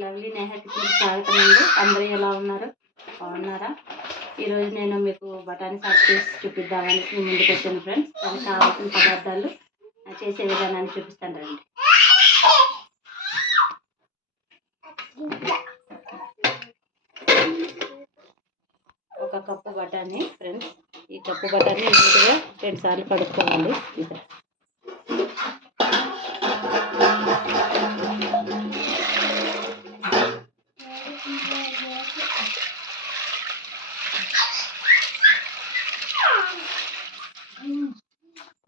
Lovely నేహకి స్వాగతం అండి. అందరూ ఎలా ఉన్నారు? బాగున్నారా? ఈరోజు నేను మీకు బఠానీ సాగు చేసి చూపిద్దామని మీ ముందుకు వచ్చాను ఫ్రెండ్స్. దానికి కావాల్సిన పదార్థాలు చేసే విధానాన్ని చూపిస్తాను రండి. ఒక కప్పు బఠానీ ఫ్రెండ్స్. ఈ కప్పు బఠానీ నీట్గా 2 సార్లు కడుక్కోవాలి.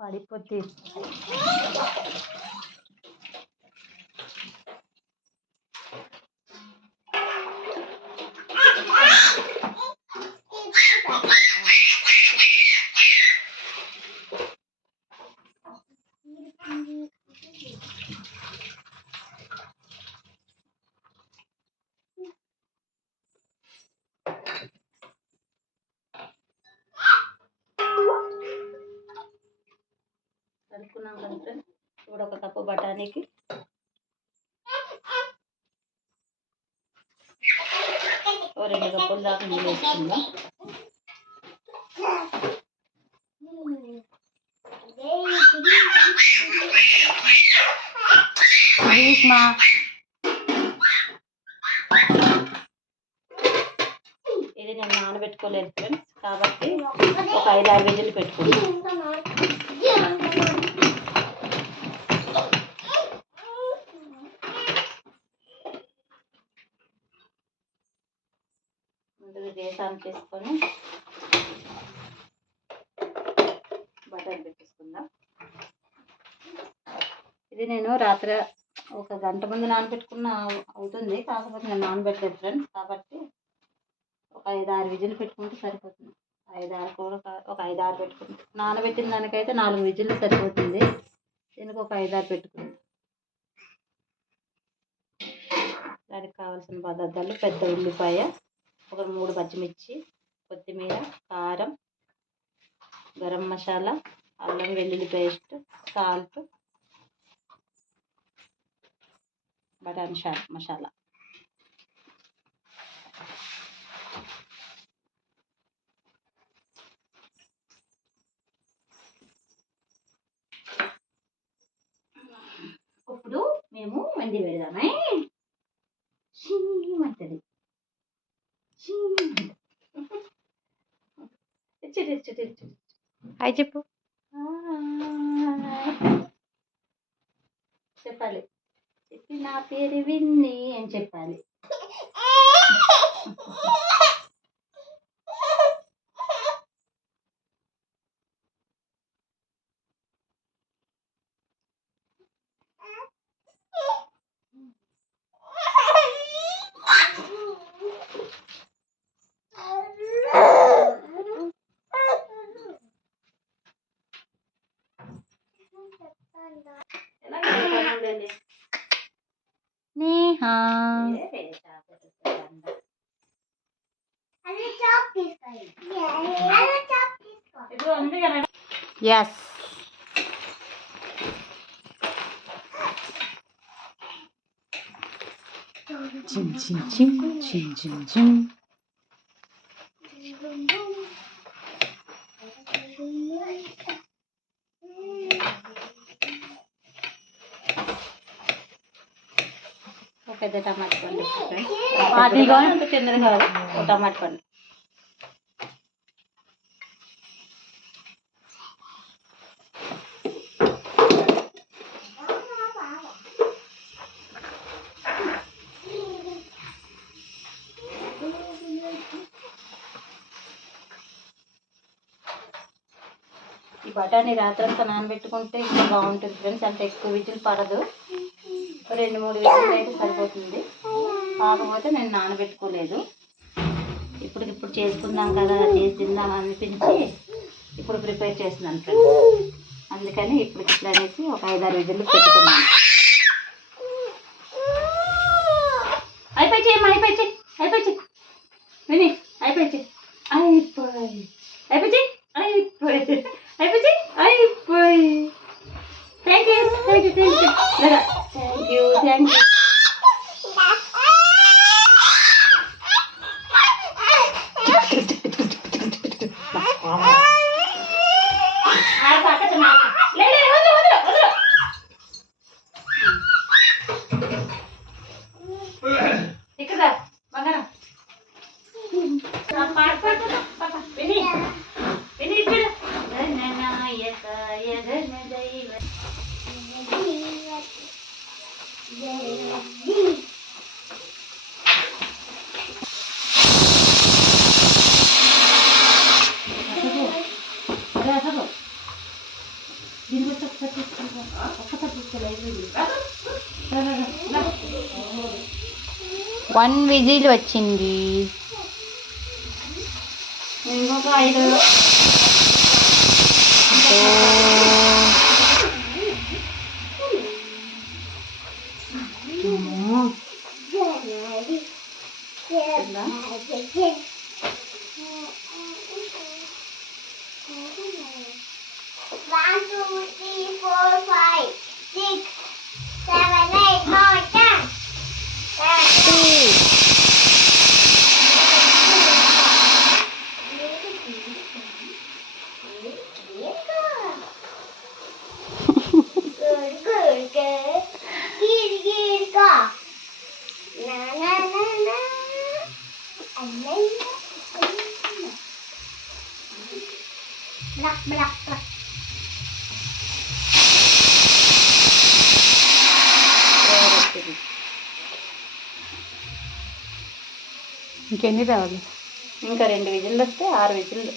పడిపోతే కలుపుకున్నాం కదా ఫ్రెండ్స్. ఇప్పుడు ఒక కప్పు బఠానీకి ఓ 2 కప్పులు దాకా నీళ్ళు వేసుకుందాం. ఇది నేను నానబెట్టుకోలేదు ఫ్రెండ్స్, కాబట్టి ఒక 5-6 విజిల్ పెట్టుకుంటాను. ముందుగా గ్యాస్ ఆన్ చేసుకొని బటర్ పెట్టేసుకుందాం. ఇది నేను రాత్రి 1 గంట ముందు నానబెట్టుకున్న అవుతుంది, కాకపోతే నేను నానబెట్టలేదు ఫ్రెండ్స్, కాబట్టి ఒక 5-6 విజిల్ పెట్టుకుంటే సరిపోతుంది. 5-6 కూడా ఒక 5-6 పెట్టుకుంటాం. నానబెట్టిన దానికైతే 4 విజిల్లు సరిపోతుంది. దీనికి ఒక 5-6 పెట్టుకుంటాం. దానికి కావాల్సిన పదార్థాలు: పెద్ద ఉల్లిపాయ, ఒక 3 పచ్చిమిర్చి, కొత్తిమీర, కారం, గరం మసాలా, అల్లం వెల్లుల్లి పేస్ట్, సాల్ట్, బఠానీ మసాలా. ఇప్పుడు మేము వండి పెడదామే. మంటది హాయ్ చెప్పు. చెప్పాలి. చెప్పి నా పేరు విన్ని అని చెప్పాలి. నేహా ఎస్. చిమ్ చిమ్ చిమ్ చిమ్ చిమ్ చిమ్. పెద్ద టమాటా పండు అది కానీ అంత చిన్నది కాదు. ఒక టమాటా పండు. ఈ బఠానీ రాత్రంతా నానబెట్టుకుంటే ఇంకా బాగుంటుంది ఫ్రెండ్స్. అంటే ఎక్కువ విజిల్ పడదు, 2-3 విజిల్ అయితే సరిపోతుంది. కాకపోతే నేను నానబెట్టుకోలేదు. ఇప్పుడు చేసుకుందాం కదా, చేసి తిందాం అనిపించి ఇప్పుడు ప్రిపేర్ చేస్తున్నాను ఫ్రెండ్స్. అందుకని ఇప్పుడు అనేసి ఒక 5-6 విజిల్లు పెట్టుకున్నాను. అయిపోయి విని అయిపోయి థ్యాంక్ యూ. 1 విజిల్ వచ్చింది. ఇంకొక 5. ఇంకెన్ని రావాలి? ఇంకా 2 విజిల్లు వస్తే 6 విజిల్లు.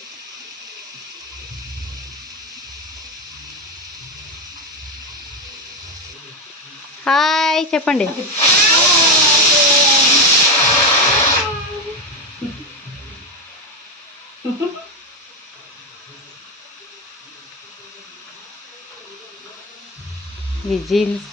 హాయ్ చెప్పండి. విజిల్స్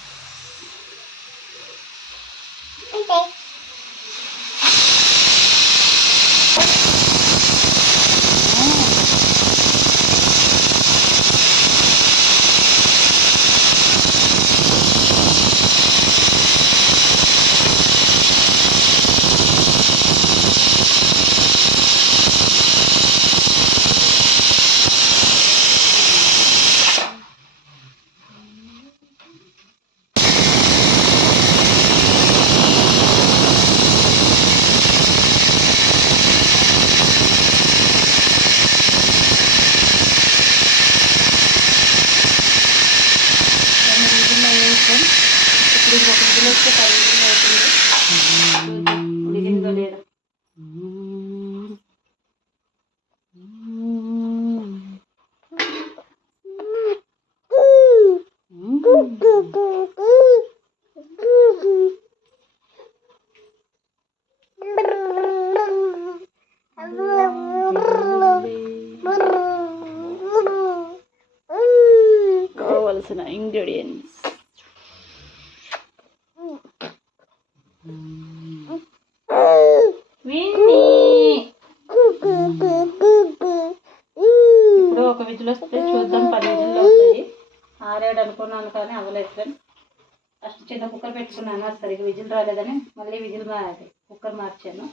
ఇప్పుడు ఒక విజిల్ వస్తే 10 విజిల్ అవుతుంది. ఉడికిందో లేదో. కావలసిన ఇంగ్రీడియంట్స్ ఇప్పుడు ఒక విజిల్ వస్తే చూద్దాం 10 విజిల్లు అవుతాయి. 6-7 అనుకున్నాను కానీ అవ్వలేదు ఫ్రెండ్స్. ఫస్ట్ చిన్న కుక్కర్ పెట్టుకున్నాను, అది సరిగ్గా విజిల్ రాలేదని మళ్ళీ కుక్కర్ మార్చాను.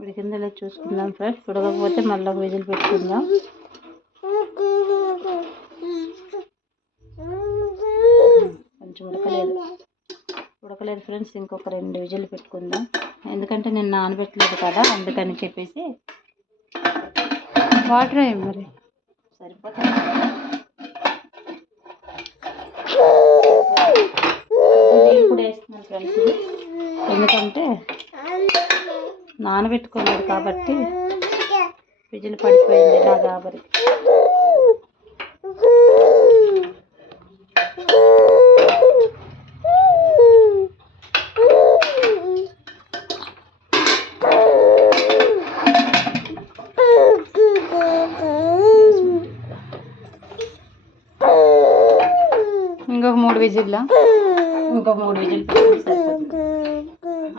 ఉడికిందో చూసుకుందాం ఫ్రెండ్స్. ఉడకపోతే మళ్ళీ ఒక విజిల్ పెట్టుకుందాం. కొంచెం ఉడకలేదు ఫ్రెండ్స్. ఇంకొక 2 విజిల్ పెట్టుకుందాం. ఎందుకంటే నేను నానబెట్టలేదు కదా, అందుకని చెప్పేసి. వాటర్ అయ్యి మరి సరిపోతుంది. నీళ్ళు కూడా వేస్తున్నాను ఫ్రెండ్స్, ఎందుకంటే నానబెట్టుకోలేదు కాబట్టి విజిల్ పడిపోయింది ఇలా కాబట్టి. విజిల్లా? ఇంకో 3 విజిల్ సరిపోతుంది.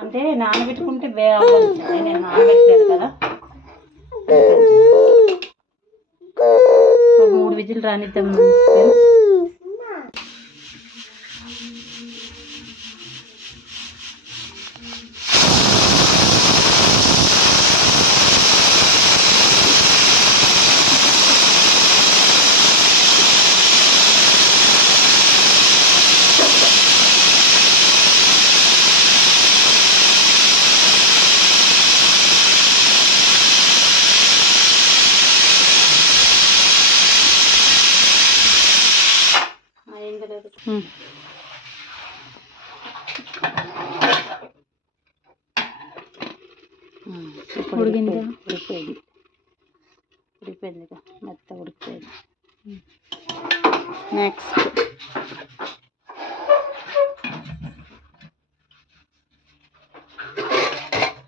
అంటే నానబెట్టుకుంటే అవ్వదు. నేను నానబెట్టలేదు కదా, 3 విజిల్ రానిద్దాం ఫ్రెండ్స్. ఉడిపోయింది మెత్త ఉడికిపోయింది. నెక్స్ట్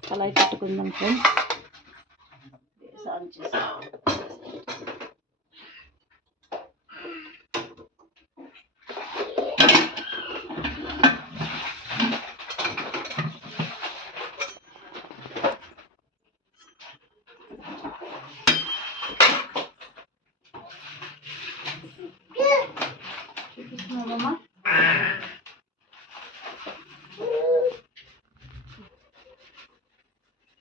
కళాయి పెట్టుకుందాం ఫ్రెండ్స్. ఆన్ చేసి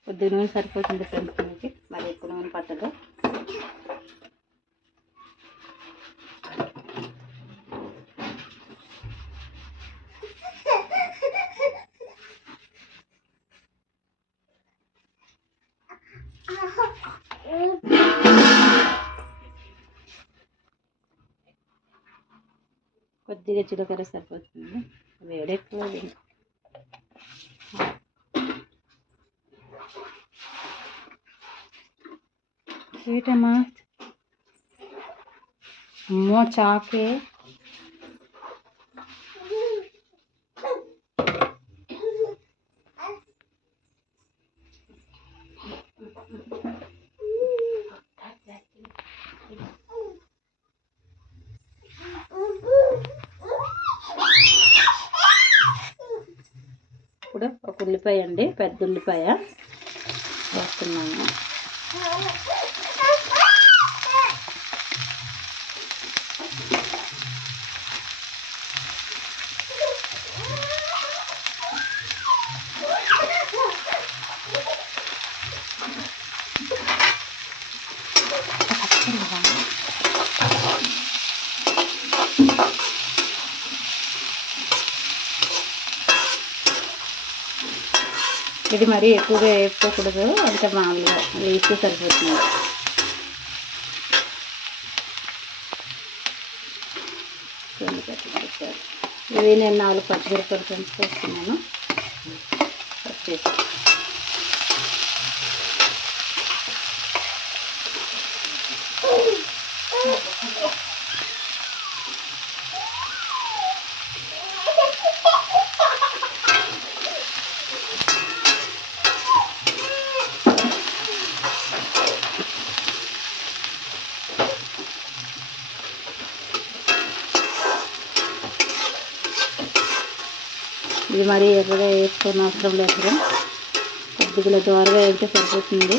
కొద్ది నూనె సరిపోతుంది ఫ్రెండ్స్, మనకి మరి ఎక్కువ నూనె పట్టదు. కొద్దిగా జీలకర్ర సరిపోతుంది, వేడెక్కువ. ఏంటమ్మా? అమ్మో చాకే. ఇప్పుడు ఒక ఉల్లిపాయ అండి, పెద్ద ఉల్లిపాయ వేస్తున్నాను. ఇది మరీ ఎక్కువగా వేసుకోకూడదు, అంటే మామూలుగా వేస్తే సరిపోతుంది. ఇవి నేను 4 పచ్చిమిరపకాయలు ఫ్రెండ్స్ వేస్తున్నాను. వచ్చేసి ఇది మరీ ఎర్రగా వేసుకొని అవసరం లేదు, కొద్దిగా దోరగా వేస్తే సరిపోతుంది.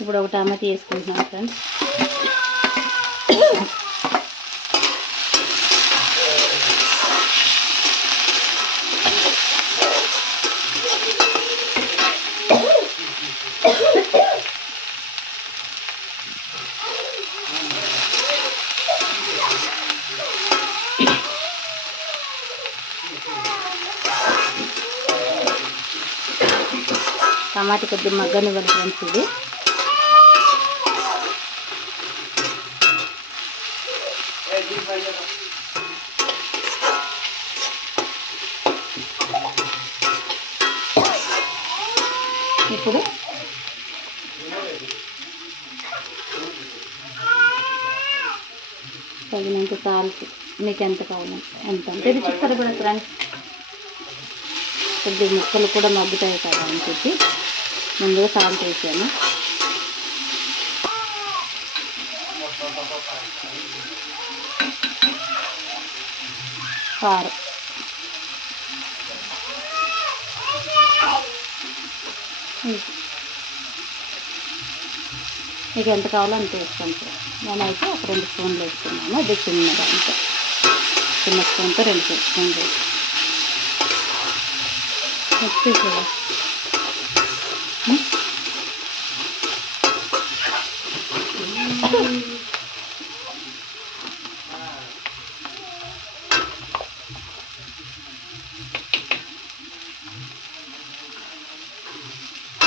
ఇప్పుడు ఒక టమాటా వేసుకుంటున్నాను ఫ్రెండ్స్. టమాటా కొద్దిగా మగ్గనివ్వండి ఫ్రెండ్స్. ఇది ఇప్పుడు తగినంత సాల్ట్ మీకు ఎంత కావాలి ఎంత అంటే రుచికి సరిపడా ఫ్రెండ్స్. కొద్దిగా ముక్కలు కూడా మగ్గుతాయి కదా అని చెప్పి ముందుగా సాల్ట్ వేసాను. కారం, మీకు ఎంత కావాలో అంత వేసుకోండి సార్. నేనైతే ఒక 2 స్పూన్లు వేసుకున్నాను. అది చిన్నగా అంతే, చిన్న స్పూన్తో 2 స్పూన్లు వేసి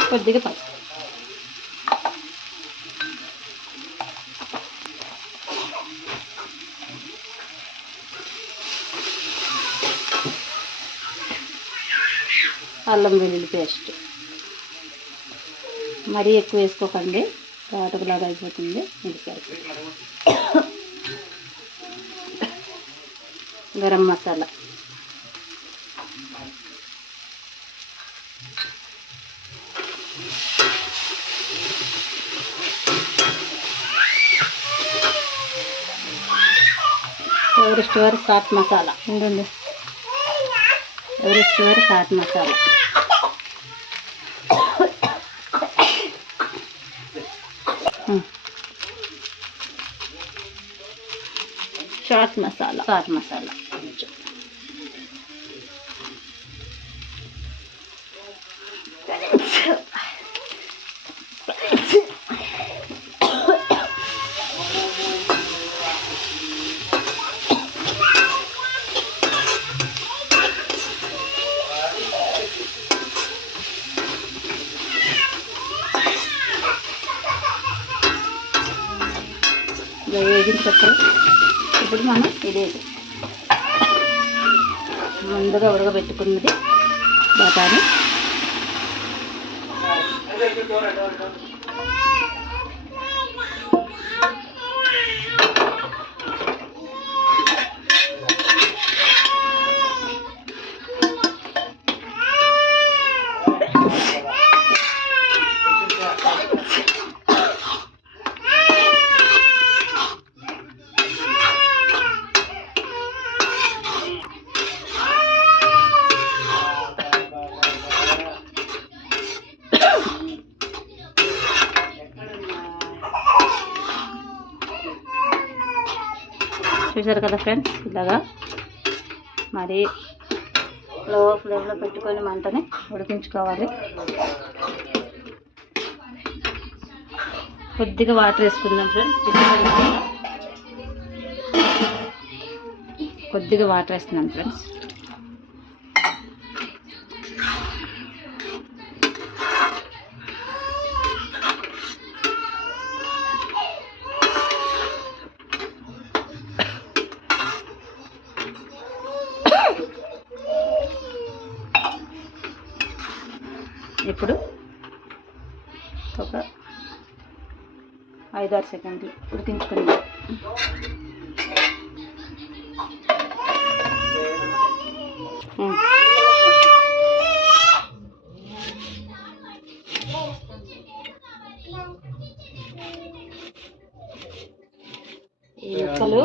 కొద్దిగా పసుపు, అల్లం వెల్లుల్లి పేస్ట్. మరీ ఎక్కువ వేసుకోకండి, ఘాటులాగా అయిపోతుంది. ఇది సరిపోతుంది. గరం మసాలా, ఎవరెస్ట్ వారి చాట్ మసాలా ఉండండి, ఎవరెస్ట్ వారి చాట్ మసాలా, చాట్ మసాలా వేగిన తర్వాత ఇప్పుడు మనం ఇదే ముందుగా ఉడకబెట్టుకున్నది బఠానీ, చూసారు కదా ఫ్రెండ్స్. ఇలాగా మరి లో ఫ్లేమ్లో పెట్టుకొని మంటని ఉడికించుకోవాలి. కొద్దిగా వాటర్ వేసుకుందాం ఫ్రెండ్స్. కొద్దిగా వాటర్ వేస్తున్నాను ఫ్రెండ్స్. ఇప్పుడు ఒక 5-6 సెకండ్లు ఉడికించుకుందాం. ఈ ముక్కలు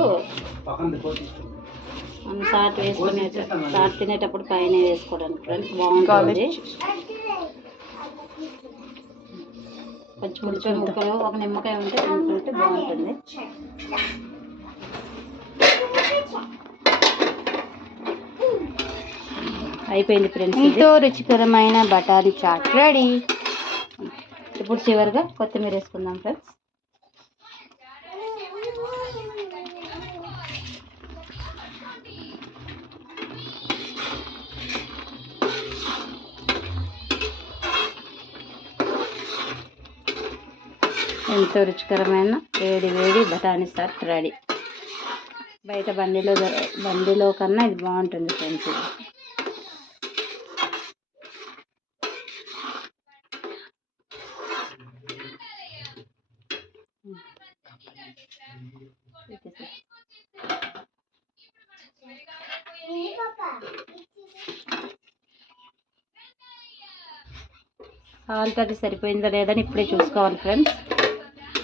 మనం సాట్ సాట్ తినేటప్పుడు పైన వేసుకోవడానికి ఫ్రెండ్స్ బాగుంటుంది. కొంచెం ఉల్లిపాయ ముక్కలు, ఒక నిమ్మకాయ ఉంటే తింటుంటే బాగుంటుంది. అయిపోయింది ఫ్రెండ్స్, ఎంతో రుచికరమైన బఠానీ చాట్ రెడీ. ఇప్పుడు చివరిగా కొత్తిమీర వేసుకుందాం ఫ్రెండ్స్. ఎంతో రుచికరమైన వేడి వేడి బఠానీ చాట్ రెడీ. బయట బండిలో కన్నా ఇది బాగుంటుంది ఫ్రెండ్స్. సాల్ట్ అది సరిపోయిందా లేదని ఇప్పుడే చూసుకోవాలి ఫ్రెండ్స్.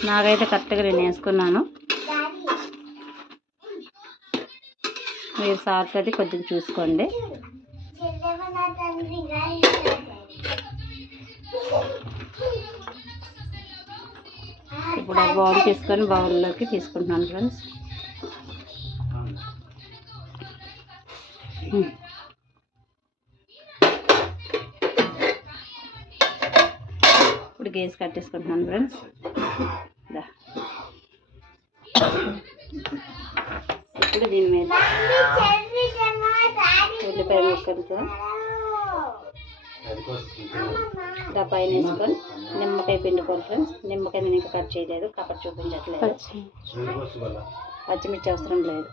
నాకైతే కరెక్ట్గా నేను వేసుకున్నాను. మీరు సాల్ట్ అది కొంచెం చూసుకోండి. ఇప్పుడు ఆ బౌల్ తీసుకొని బౌల్లోకి తీసుకుంటున్నాను ఫ్రెండ్స్. ఇప్పుడు గ్యాస్ కట్టేసుకుంటున్నాను ఫ్రెండ్స్. ఇప్పుడు దీని మీద ఉల్లిపాయ ముక్కలతో పైన వేసుకొని నిమ్మకాయ పిండుకోవాలి ఫ్రెండ్స్. నిమ్మకాయ నేను ఇంకా కట్ చేయలేదు కాబట్టి చూపించట్లేదు. పచ్చిమిర్చి అవసరం లేదు.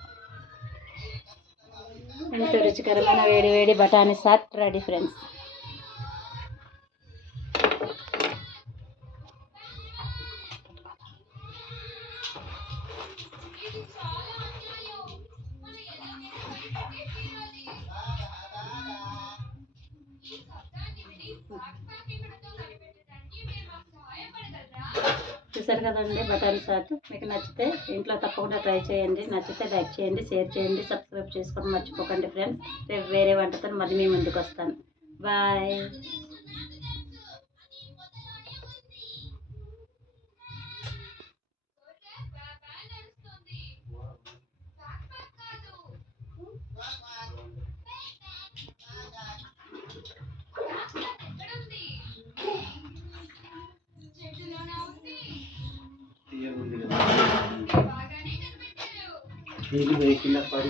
ఎంతో రుచికరమైన వేడి వేడి బఠానీ సాట్ రెడీ ఫ్రెండ్స్. చూసారు కదండి బఠానీ సాట్. మీకు నచ్చితే ఇంట్లో తప్పకుండా ట్రై చేయండి. నచ్చితే లైక్ చేయండి, షేర్ చేయండి, సబ్స్క్రైబ్ చేసుకోవడం మర్చిపోకండి ఫ్రెండ్స్. రేపు వేరే వంటతో మళ్ళీ మీ ముందుకు వస్తాను. బాయ్. కింద పడి